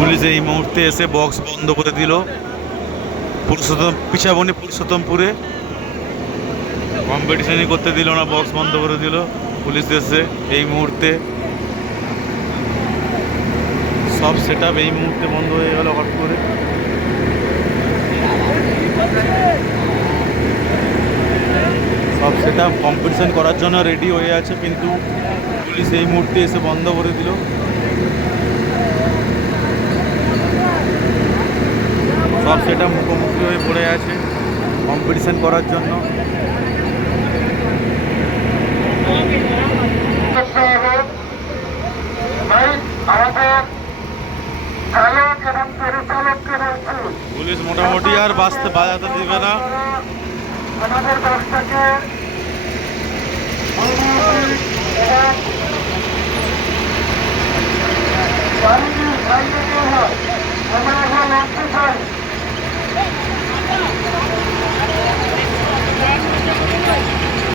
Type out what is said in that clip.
Police এই মুহূর্তে এসে বক্স বন্ধ করে দিল। পুরুষোত্তম পিছাবনি পুরুষোত্তমপুরে। কম্পিটিশনই করতে দিল না বক্স বন্ধ করে দিল। পুলিশ এসে এই মুহূর্তে সব সেট এই মুহূর্তে বন্ধ হয়ে গেল হট করে। সব সেট কম্পিটিশন করার জন্য রেডি হয়ে আছে, কিন্তু পুলিশ এই মুহূর্তে এসে বন্ধ করে দিল। সব সেটা মুখোমুখি হয়ে পড়ে আছে কম্পিটিশন করার জন্য। পুলিশ মোটামুটি আর বাঁচতে বাজাতে দিবে না। আমাদের